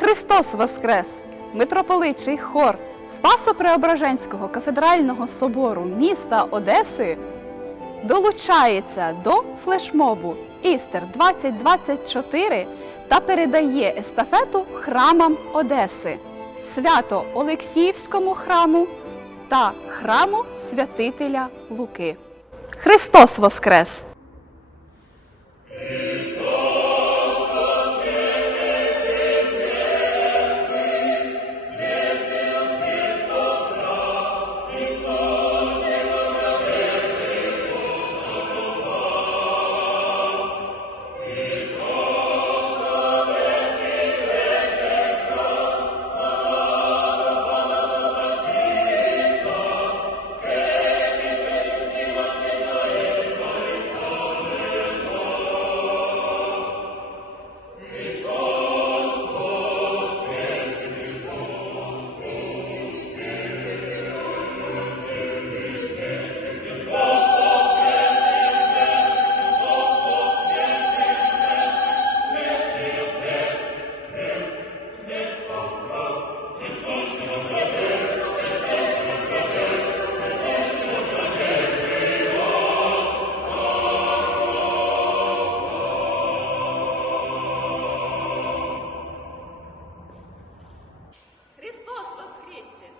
Христос Воскрес! Митрополитчий хор Спасо-Преображенського кафедрального собору міста Одеси долучається до флешмобу Істер 2024 та передає естафету храмам Одеси, свято Олексіївському храму та храму святителя Луки. Христос Воскрес! Христос воскресе!